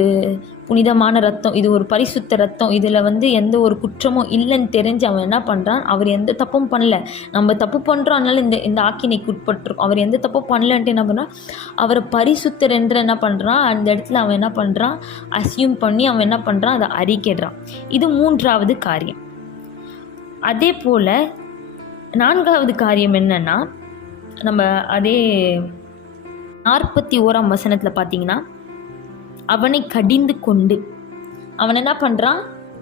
புனிதமான ரத்தம், இது ஒரு பரிசுத்த ரத்தம், இதில் எந்த ஒரு குற்றமும் இல்லைன்னு தெரிஞ்சு அவன் என்ன பண்ணுறான், அவர் எந்த தப்பும் பண்ணல, நம்ம தப்பு பண்ணுறோம், அதனால இந்த ஆக்கினைக்கு உட்பட்டிருக்கோம், அவர் எந்த தப்பும் பண்ணலன்ட்டு என்ன பண்ணுறான், அவரை பரிசுத்தர் என்று என்ன பண்ணுறான், அந்த இடத்துல அவன் என்ன பண்ணுறான், அசியூம் பண்ணி அவன் என்ன பண்ணுறான், அதை அறிக்கைடுறான். இது 3வது காரியம். அதே போல் 4வது காரியம் என்னென்னா, நம்ம அதே 41ஆம் வசனத்தில் பார்த்தீங்கன்னா, அவனை கடிந்து கொண்டு, அவன் என்ன பண்ணுறான்,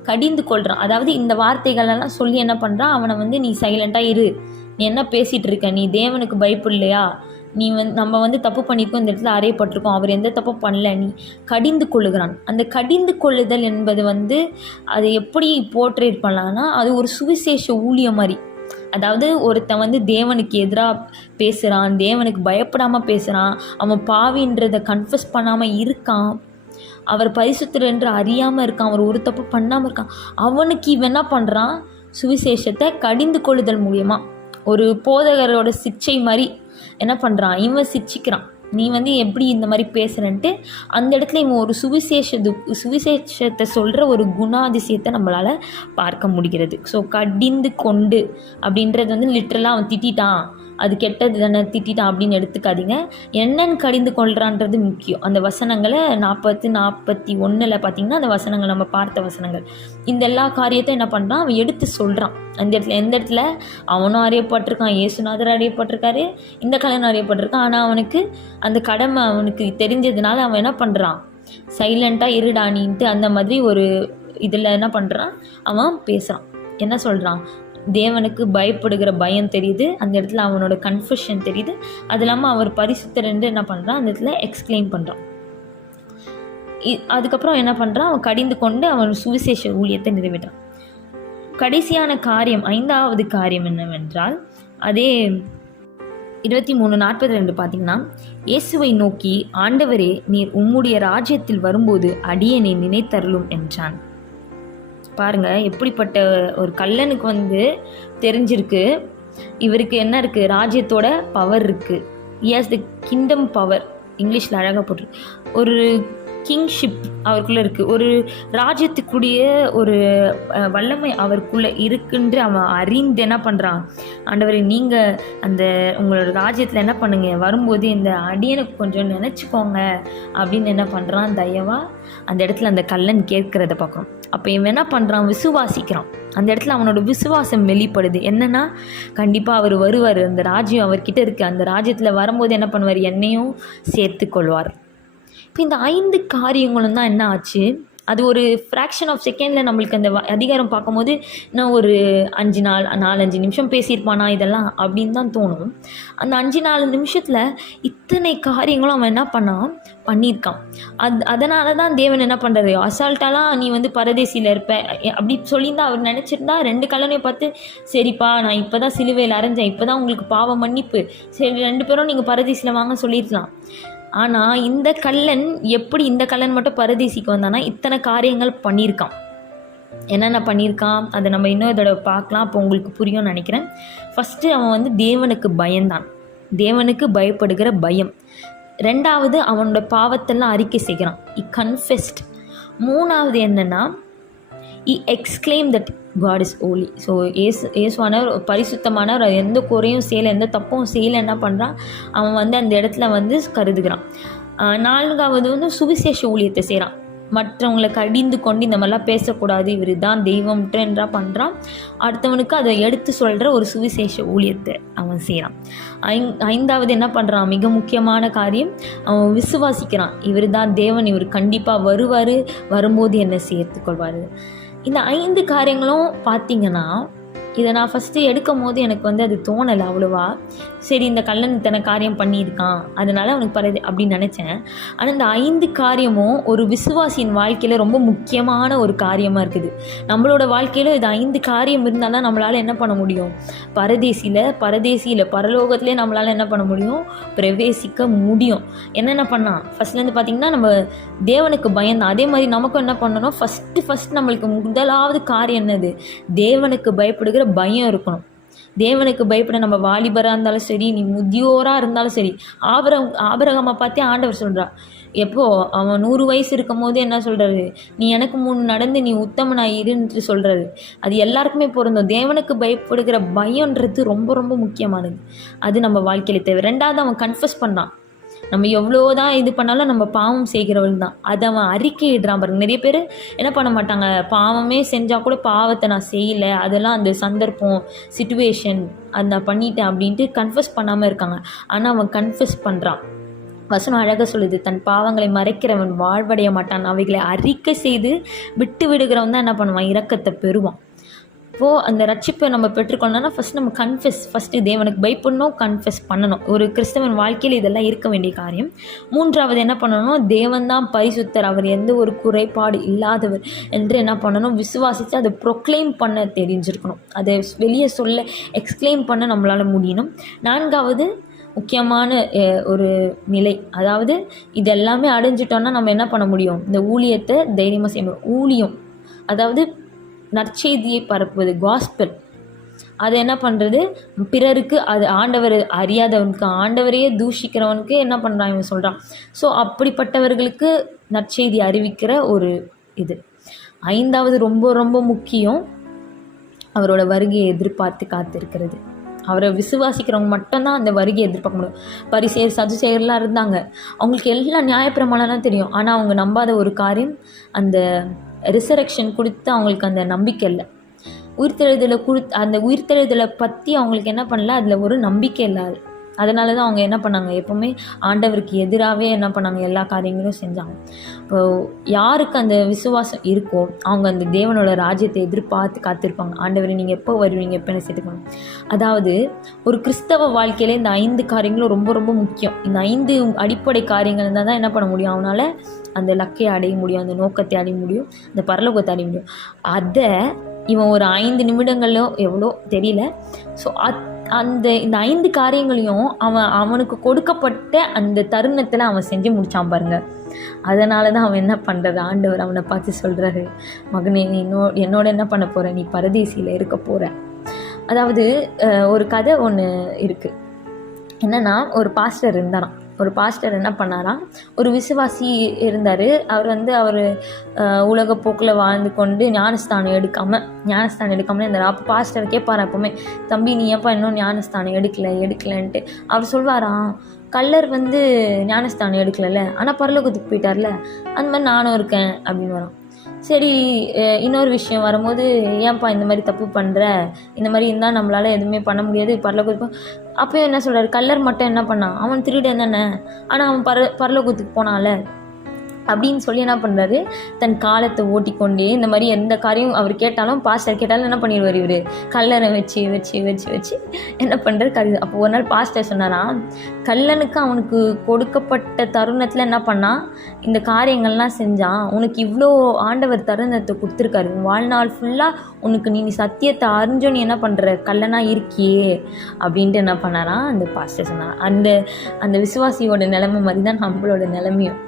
கடிந்து கொள்கிறான். அதாவது இந்த வார்த்தைகளெல்லாம் சொல்லி என்ன பண்ணுறான், அவனை நீ சைலண்ட்டாக இரு, நீ என்ன பேசிகிட்டு இருக்க, நீ தேவனுக்கு பயப்படலையா, நீ நம்ம தப்பு பண்ணியிருக்கோம், இந்த இடத்துல அறையப்பட்டிருக்கோம், அவர் எந்த தப்பும் பண்ணல, நீ கடிந்து கொள்ளுகிறான். அந்த கடிந்து கொள்ளுதல் என்பது அது எப்படி போர்ட்ரேட் பண்ணலான்னா, அது ஒரு சுவிசேஷ ஊழியம் மாதிரி. அதாவது ஒருத்தன் தேவனுக்கு எதிராக பேசுகிறான், தேவனுக்கு பயப்படாமல் பேசுகிறான், அவன் பாவின்றதை கன்ஃபஸ் பண்ணாமல் இருக்கான், அவர் பரிசுத்தர் என்று அறியாமல் இருக்கான், அவர் ஒரு தப்பு பண்ணாமல் இருக்கான், அவனுக்கு இவன் என்ன பண்ணுறான், சுவிசேஷத்தை கடிந்து கொள்ளுதல் மூலியமாக ஒரு போதகரோட சிக்ஷை மாதிரி என்ன பண்ணுறான், இவன் சிக்ஷிக்கிறான், நீ எப்படி இந்த மாதிரி பேசுகிறன்ட்டு அந்த இடத்துல இவன் ஒரு சுவிசேஷத்தை சொல்கிற ஒரு குணாதிசயத்தை நம்மளால் பார்க்க முடிகிறது. ஸோ கடிந்து கொண்டு அப்படின்றது லிட்ரலாக அவன் திட்டான், அது கெட்டது தானே, திட்டான் அப்படின்னு எடுத்துக்காதீங்க. என்னென்னு கடிந்து கொள்கிறான்றது முக்கியம். அந்த வசனங்களை 41 பார்த்திங்கன்னா அந்த வசனங்கள் நம்ம பார்த்த வசனங்கள், இந்த எல்லா காரியத்தையும் என்ன பண்ணுறான், அவன் எடுத்து சொல்கிறான். அந்த இடத்துல எந்த இடத்துல அவனும் அறியப்பட்டிருக்கான், இயேசுநாதர் அறியப்பட்டிருக்காரு, இந்த கல்யாணம் அறியப்பட்டிருக்கான், ஆனால் அவனுக்கு அந்த கடமை அவனுக்கு தெரிஞ்சதுனால அவன் என்ன பண்ணுறான், சைலண்ட்டாக இருடானின்ட்டு அந்த மாதிரி ஒரு இதில் என்ன பண்ணுறான், அவன் பேசுகிறான். என்ன சொல்கிறான், தேவனுக்கு பயப்படுகிற பயம் தெரியுது, அந்த இடத்துல அவனோட கன்ஃபெஷன் தெரியுது, அது இல்லாமல் அவர் பரிசுத்தர் என்று என்ன பண்ணுறான், அந்த இடத்துல எக்ஸ்பிளைன் பண்ணுறான். அதுக்கப்புறம் என்ன பண்ணுறான், அவன் கடிந்து கொண்டு அவன் சுவிசேஷ ஊழியத்தை நிறைவேற்றான். கடைசியான காரியம் 5வது காரியம் என்னவென்றால், அதே 23:42 பார்த்திங்கன்னா, இயேசுவை நோக்கி, ஆண்டவரே, நீர் உம்முடைய ராஜ்யத்தில் வரும்போது அடியேனை நினைத்தருளும் என்றான். பாருங்கள், எப்படிப்பட்ட ஒரு கல்லனுக்கு தெரிஞ்சிருக்கு, இவருக்கு என்ன இருக்குது, ராஜ்யத்தோட பவர் இருக்குது, ஹி த கிங்டம் பவர், இங்கிலீஷில் அழகாக போட்டு ஒரு கிங்ஷிப் அவருக்குள்ளே இருக்குது, ஒரு ராஜ்யத்துக்குரிய ஒரு வல்லமை அவருக்குள்ளே இருக்குன்று அவன் அறிந்து என்ன பண்ணுறான், ஆண்டவரே நீங்கள் அந்த உங்களோட ராஜ்யத்தில் என்ன பண்ணுங்க, வரும்போது இந்த அடியனுக்கு கொஞ்சம் நினச்சிக்கோங்க அப்படின்னு என்ன பண்ணுறான், தயவாக அந்த இடத்துல அந்த கல்லன் கேட்குறத பார்க்குறோம். அப்போ இவன் என்ன பண்ணுறான், விசுவாசிக்கிறான். அந்த இடத்துல அவனோட விசுவாசம் வெளிப்படுது. என்னென்னா, கண்டிப்பாக அவர் வருவார், அந்த ராஜ்யம் அவர்கிட்ட இருக்குது, அந்த ராஜ்யத்தில் வரும்போது என்ன பண்ணுவார், என்னையும் சேர்த்து கொள்வார். இப்போ இந்த 5 காரியங்களும் தான் என்ன ஆச்சு, அது ஒரு ஃப்ராக்ஷன் ஆஃப் செகண்டில் நம்மளுக்கு அந்த அதிகாரம் பார்க்கும்போது நான் ஒரு 4-5 நிமிஷம் பேசியிருப்பானா இதெல்லாம் அப்படின்னு தான் தோணும். அந்த 5-4 நிமிஷத்தில் இத்தனை காரியங்களும் அவன் என்ன பண்ணியிருக்கான். அதனால தான் தேவன் என்ன பண்ணுறாரு, அசால்ட்டாலாம் நீ பரதேசியில் இருப்ப அப்படி சொல்லியிருந்தா அவர் நினச்சிருந்தா 2 கல்லனையும் பார்த்து, சரிப்பா நான் இப்போ தான் சிலுவையில் அரைஞ்சேன், இப்போ தான் உங்களுக்கு பாவ மன்னிப்பு, சரி 2 பேரும் நீங்கள் பரதேசியில் வாங்க சொல்லியிருக்கலாம். ஆனால் இந்த கல்லன் மட்டும் பரதேசிக்கு வந்தானா இத்தனை காரியங்கள் பண்ணியிருக்கான். என்னென்ன பண்ணியிருக்கான் அதை நம்ம இன்னும் இதோட பார்க்கலாம், அப்போ உங்களுக்கு புரியும்னு நினைக்கிறேன். ஃபஸ்ட்டு அவன் தேவனுக்கு பயந்தான், தேவனுக்கு பயப்படுகிற பயம். 2வது அவனோட பாவத்தெல்லாம் அறிக்கை செய்கிறான், கன்ஃபெஸ்ட். 3வது என்னென்னா, exclaim that God is holy. So ஏசுவானவர் பரிசுத்தமானவர், எந்த குறையும் செய்யலை, எந்த தப்பும் செய்யலை, என்ன பண்ணுறான் அவன் அந்த இடத்துல கருதுகிறான். 4வது சுவிசேஷ ஊழியத்தை செய்கிறான், மற்றவங்களை கடிந்து கொண்டு இந்த மாதிரிலாம் பேசக்கூடாது, இவர் தான் தெய்வம்ட்டு என்றா பண்ணுறான். அடுத்தவனுக்கு அதை எடுத்து சொல்கிற ஒரு சுவிசேஷ ஊழியத்தை அவன் செய்கிறான். 5வது என்ன பண்ணுறான், மிக முக்கியமான காரியம், அவன் விசுவாசிக்கிறான், இவர் தான் தேவன், இவர் கண்டிப்பாக வருவார், வரும்போது என்னை சேர்த்துக்கொள்வார். இந்த 5 காரியங்களும் பார்த்திங்கன்னா, இதை நான் ஃபஸ்ட்டு எடுக்கும் போது எனக்கு அது தோணலை அவ்வளோவா. சரி, இந்த கல்லன் இத்தனை காரியம் பண்ணியிருக்கான், அதனால் அவனுக்கு பரது அப்படின்னு நினச்சேன். ஆனால் இந்த 5 காரியமும் ஒரு விசுவாசியின் வாழ்க்கையில் ரொம்ப முக்கியமான ஒரு காரியமாக இருக்குது. நம்மளோட வாழ்க்கையில் இது 5 காரியம் இருந்தால் தான் நம்மளால் என்ன பண்ண முடியும், பரதேசியில் பரலோகத்திலே நம்மளால் என்ன பண்ண முடியும், பிரவேசிக்க முடியும். என்னென்ன பண்ணால் ஃபஸ்ட்லேருந்து பார்த்திங்கன்னா, நம்ம தேவனுக்கு பயந்தான். அதே மாதிரி நமக்கும் என்ன பண்ணணும், ஃபஸ்ட்டு நம்மளுக்கு முதலாவது காரியம் என்னது, தேவனுக்கு பயப்படுகிற பயம் இருக்கணும். தேவனுக்கு பயப்பட நம்ம வாலிபராக இருந்தாலும் சரி, நீ முதியோராக இருந்தாலும் சரி, ஆபிரகாமை பார்த்தே ஆண்டவர் சொல்கிறா, எப்போ அவன் 100 வயசு இருக்கும் போது என்ன சொல்கிறாரு, நீ எனக்கு முன் நடந்து நீ உத்தமனாக இருன்னு சொல்கிறாரு. அது எல்லாருக்குமே பொருந்தும். தேவனுக்கு பயப்படுகிற பயன்றது ரொம்ப ரொம்ப முக்கியமானது. அது நம்ம வாழ்க்கையில் தேவை. 2வது அவன் கன்ஃபஸ் பண்ணான். நம்ம எவ்வளோ தான் இது பண்ணாலும் நம்ம பாவம் செய்கிறவள் தான். அதை அவன் அறிக்கையிடுறான் பாருங்க. நிறைய பேர் என்ன பண்ண மாட்டாங்க, பாவமே செஞ்சால் கூட பாவத்தை நான் செய்யலை, அதெல்லாம் அந்த சந்தர்ப்பம் சிச்சுவேஷன் அதை நான் பண்ணிட்டேன் அப்படின்ட்டு கன்ஃபஸ் பண்ணாமல் இருக்காங்க. ஆனால் அவன் கன்ஃபஸ் பண்ணுறான். வசனம் அழகாக சொல்லுது, தன் பாவங்களை மறைக்கிறவன் வாழ்வடைய மாட்டான், அவைகளை அறிக்கை செய்து விட்டு விடுகிறவன் தான் என்ன பண்ணுவான், இரக்கத்தை பெறுவான். இப்போது அந்த ரட்சிப்பை நம்ம பெற்றுக்கொள்ளணும்னா ஃபஸ்ட் நம்ம ஃபஸ்ட்டு தேவனுக்கு பயப்படணும், கன்ஃபெஸ் பண்ணணும். ஒரு கிறிஸ்தவன் வாழ்க்கையில் இதெல்லாம் இருக்க வேண்டிய காரியம். 3வது என்ன பண்ணணும், தேவன் தான் பரிசுத்தர், அவர் எந்த ஒரு குறைபாடு இல்லாதவர் என்று என்ன பண்ணணும், விசுவாசித்து அதை ப்ரொக்ளைம் பண்ண தெரிஞ்சிருக்கணும். அதை வெளியே சொல்ல எக்ஸ்க்ளைம் பண்ண நம்மளால் முடியணும். 4வது முக்கியமான ஒரு நிலை, அதாவது இது எல்லாமே அடைஞ்சிட்டோன்னா நம்ம என்ன பண்ண முடியும், இந்த ஊழியத்தை தைரியமாக செய்ய முடியும். ஊழியம் அதாவது நற்செய்தியை பரப்புவது, காஸ்பல். அது என்ன பண்ணுறது, பிறருக்கு அது ஆண்டவர் அறியாதவனுக்கு, ஆண்டவரையே தூஷிக்கிறவனுக்கு என்ன பண்ணுறான் இவன் சொல்கிறான். ஸோ அப்படிப்பட்டவர்களுக்கு நற்செய்தி அறிவிக்கிற ஒரு இது. 5வது ரொம்ப ரொம்ப முக்கியம், அவரோட வருகையை எதிர்பார்த்து காத்திருக்கிறது. அவரை விசுவாசிக்கிறவங்க மட்டும்தான் அந்த வருகையை எதிர்பார்க்க முடியும். பரிசேயர் சதுசேயர்லாம் இருந்தாங்க, அவங்களுக்கு எல்லாம் நியாயப்பிரமாணம்லாம் தெரியும். ஆனால் அவங்க நம்பாத ஒரு காரியம், அந்த ரிசரக்ஷன் கொடுத்து அவங்களுக்கு அந்த நம்பிக்கை இல்லை. உயிர்த்தெழுதலை அந்த உயிர்த்தெழுதலை பற்றி அவங்களுக்கு என்ன பண்ணல, அதில் ஒரு நம்பிக்கை இல்லாது. அதனால தான் அவங்க என்ன பண்ணாங்க, எப்போவுமே ஆண்டவருக்கு எதிராகவே என்ன பண்ணாங்க, எல்லா காரியங்களும் செஞ்சாங்க. இப்போது யாருக்கு அந்த விசுவாசம் இருக்கோ அவங்க அந்த தேவனோட ராஜ்யத்தை எதிர்பார்த்து காத்திருப்பாங்க. ஆண்டவரை நீங்கள் எப்போ வருவீங்க, எப்போ என்ன சேர்த்துக்கணும். அதாவது ஒரு கிறிஸ்தவ வாழ்க்கையில் இந்த 5 காரியங்களும் ரொம்ப ரொம்ப முக்கியம். இந்த 5 அடிப்படை காரியங்கள் இருந்தால் தான் என்ன பண்ண முடியும், அவனால் அந்த லக்கை அடைய முடியும், அந்த நோக்கத்தை அடைய முடியும், அந்த பரலோகத்தை அடைய முடியும். அதை இவன் ஒரு 5 நிமிடங்களோ எவ்வளோ தெரியல. ஸோ இந்த 5 காரியங்களையும் அவனுக்கு கொடுக்கப்பட்ட அந்த தருணத்தில் அவன் செஞ்சு முடித்தான் பாருங்க. அதனால தான் அவன் என்ன பண்ணுறது, ஆண்டவர் அவனை பார்த்து சொல்கிறாரு, மகனே நீ என்னோட என்ன பண்ண போகிற, நீ பரதேசியில் இருக்க போகிற. அதாவது ஒரு கதை ஒன்று இருக்குது. என்னென்னா, ஒரு பாஸ்டர் இருந்தாராம். ஒரு பாஸ்டர் என்ன பண்ணாராம், ஒரு விசுவாசி இருந்தார். அவர் உலக போக்கில் வாழ்ந்து கொண்டு ஞானஸ்தானம் எடுக்காமல் இருந்தார். அப்போ பாஸ்டர் கேட்பார் எப்போவுமே, தம்பி நீ எப்போ இன்னும் ஞானஸ்தானம் எடுக்கலன்ட்டு. அவர் சொல்வாராம், கல்லர் ஞானஸ்தானம் எடுக்கலல்ல, ஆனால் பரலோகத்துக்கு போயிட்டார்ல, அந்த மாதிரி நானும் இருக்கேன் அப்படின்னு வரும். சரி, இன்னொரு விஷயம் வரும்போது, ஏன்ப்பா இந்த மாதிரி தப்பு பண்ணுற, இந்த மாதிரி இருந்தால் நம்மளால் எதுவுமே பண்ண முடியாது, பரலோகத்துக்கு. அப்போயும் என்ன சொல்கிறார், கல்லர் மட்டும் என்ன பண்ணான், அவன் திருடன் தானே, ஆனால் அவன் பரலோகத்துக்கு போனான்ல அப்படின்னு சொல்லி என்ன பண்ணுறாரு, தன் காலத்தை ஓட்டிக்கொண்டே இந்த மாதிரி எந்த காரியம் அவர் கேட்டாலும், பாஸ்டர் கேட்டாலும் என்ன பண்ணிடுவார், இவர் கல்லறை வச்சு வச்சு வச்சு வச்சு என்ன பண்ணுறாரு. அப்போ ஒரு நாள் பாஸ்டர் சொன்னாராம், கல்லனுக்கு அவனுக்கு கொடுக்கப்பட்ட தருணத்தில் என்ன பண்ணான், இந்த காரியங்கள்லாம் செஞ்சான், உனக்கு இவ்வளோ ஆண்டவர் தருணத்தை கொடுத்துருக்காரு, வாழ்நாள் ஃபுல்லாக உனக்கு நீ சத்தியத்தை அறிஞ்சோ நீ என்ன பண்ணுற, கல்லனா இருக்கியே அப்படின்ட்டு என்ன பண்ணாராம் அந்த பாஸ்டர் சொன்னாராம். அந்த விசுவாசியோட நிலைமை மாதிரி தான் நம்மளோட நிலைமையும்.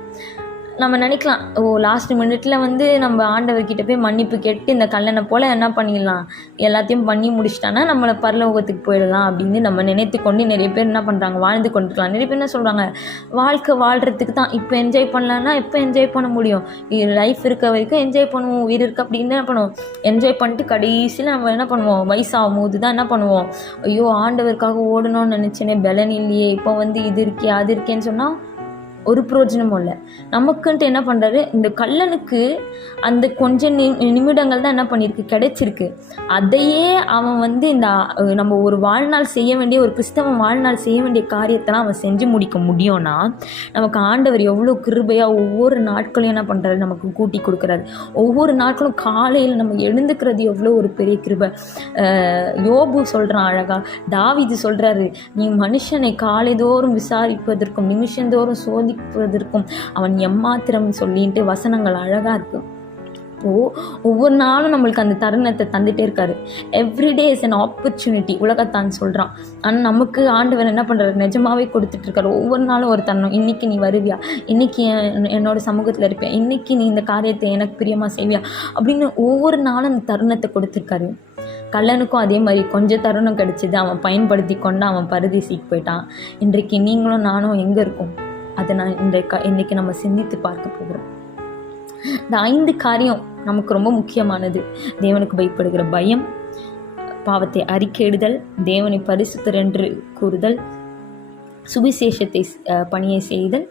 நம்ம நினைக்கலாம், லாஸ்ட் மினிட்ல நம்ம ஆண்டவர்கிட்ட போய் மன்னிப்பு கேட்டு இந்த கல்லனை போல் என்ன பண்ணிடலாம், எல்லாத்தையும் பண்ணி முடிச்சிட்டானா நம்மளை பரலோகத்துக்கு போயிடலாம் அப்படின்னு நம்ம நினைத்து கொண்டு நிறைய பேர் என்ன பண்ணுறாங்க, வாழ்ந்து கொண்டுருக்கலாம். நிறைய பேர் என்ன சொல்கிறாங்க, வாழ்க்கை வாழ்கிறதுக்கு தான், இப்போ என்ஜாய் பண்ணலான்னா எப்போ என்ஜாய் பண்ண முடியும், லைஃப் இருக்க வரைக்கும் என்ஜாய் பண்ணுவோம், உயிர் இருக்குது அப்படின்னு என்ன பண்ணுவோம், என்ஜாய் பண்ணிட்டு கடைசியில் நம்ம என்ன பண்ணுவோம், வயசாகும் போது தான் என்ன பண்ணுவோம், ஐயோ ஆண்டவருக்காக ஓடணும்னு நினச்சேனே, பலன் இல்லையே, இப்போ இது இருக்கே அது இருக்கேன்னு சொன்னால் ஒரு பிரயோஜனமும் இல்லை. நமக்குன்ட்டு என்ன பண்ணுறாரு, இந்த கல்லனுக்கு அந்த கொஞ்சம் நிமிடங்கள் தான் என்ன பண்ணியிருக்கு, கிடைச்சிருக்கு. அதையே அவன் இந்த நம்ம ஒரு வாழ்நாள் செய்ய வேண்டிய, ஒரு கிறிஸ்தவன் வாழ்நாள் செய்ய வேண்டிய காரியத்தெல்லாம் அவன் செஞ்சு முடிக்க முடியும்னா, நமக்கு ஆண்டவர் எவ்வளோ கிருபையாக ஒவ்வொரு நாட்களையும் என்ன பண்ணுறாரு, நமக்கு கூட்டி கொடுக்குறாரு. ஒவ்வொரு நாட்களும் காலையில் நம்ம எழுந்துக்கிறது எவ்வளோ ஒரு பெரிய கிருபை. யோபு சொல்கிறான் அழகாக, தாவீது சொல்கிறாரு, நீ மனுஷனை காலைதோறும் விசாரிப்பதற்கும் நிமிஷந்தோறும் சோதிப்பதற்கும் அவன் எம்மாத்திரம் சொல்லிட்டு வசனங்கள் அழகாக இருக்கும். ஒவ்வொரு நாளும் நம்மளுக்கு அந்த தருணத்தை தந்துகிட்டே இருக்காரு. எவ்ரிடே இஸ் அன் ஆப்பர்ச்சுனிட்டி உலகத்தான் சொல்கிறான். ஆனால் நமக்கு ஆண்டவர் என்ன பண்ணுறாரு, நிஜமாகவே கொடுத்துட்ருக்காரு. ஒவ்வொரு நாளும் ஒரு தருணம், இன்றைக்கி நீ வருவியா, இன்றைக்கி என்னோட சமூகத்தில் இருப்பியா, இன்றைக்கி நீ இந்த காரியத்தை எனக்கு பிரியமாக செய்வியா அப்படின்னு ஒவ்வொரு நாளும் அந்த தருணத்தை கொடுத்துருக்காரு. கல்லனுக்கும் அதே மாதிரி கொஞ்சம் தருணம் கிடச்சிது, அவன் பயன்படுத்தி கொண்டு அவன் பரதேசிக்கு போயிட்டான். இன்றைக்கு நீங்களும் நானும் எங்கே இருக்கோம், அதை நான் இன்றைக்கு நம்ம சிந்தித்து பார்க்க போகிறோம். இந்த 5 காரியம் நமக்கு ரொம்ப முக்கியமானது. தேவனுக்கு பயப்படுகிற பயம், பாவத்தை அறிக்கையிடுதல், தேவனை பரிசுத்தர் என்று கூறுதல், சுவிசேஷத்தை பணியை செய்தல்,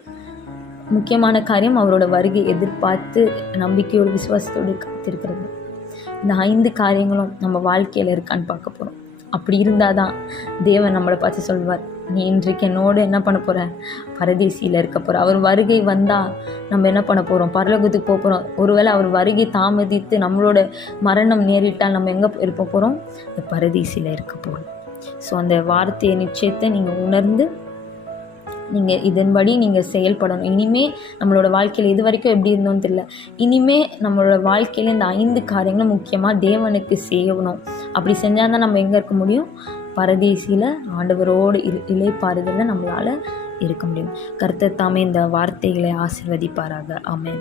முக்கியமான காரியம் அவரோட வருகை எதிர்பார்த்து நம்பிக்கையோடு விசுவாசத்தோடு காத்திருக்கிறது. இந்த 5 காரியங்களும் நம்ம வாழ்க்கையில் இருக்கான்னு பார்க்க போகிறோம். அப்படி இருந்தால் தான் தேவன் நம்மளை பார்த்து சொல்வார், நீ இன்றைக்கு என்னோடு என்ன பண்ண போகிற, பரதேசியில் இருக்க போகிற. அவர் வருகை வந்தால் நம்ம என்ன பண்ண போகிறோம், பரலோகத்துக்கு போக போகிறோம். ஒருவேளை அவர் வருகை தாமதித்து நம்மளோட மரணம் நேரிட்டால் நம்ம எங்கே இருக்க போகிறோம், பரதேசியில் இருக்க போகிறோம். ஸோ அந்த வார்த்தையை நிச்சயத்தை நீங்கள் உணர்ந்து நீங்கள் இதன்படி நீங்கள் செயல்படணும். இனிமேல் நம்மளோட வாழ்க்கையில் இது வரைக்கும் எப்படி இருந்தோன்னு தெரியல, இனிமேல் நம்மளோட வாழ்க்கையில் இந்த 5 காரியங்களும் முக்கியமாக தேவனுக்கு செய்யணும். அப்படி செஞ்சால் தான் நம்ம எங்கே இருக்க முடியும், பரதேசியில் ஆண்டவரோடு இளைப்பாறுதலில் நம்மளால் இருக்க முடியும். கர்த்தர் தாமே இந்த வார்த்தைகளை ஆசீர்வதிப்பாராக. ஆமென்.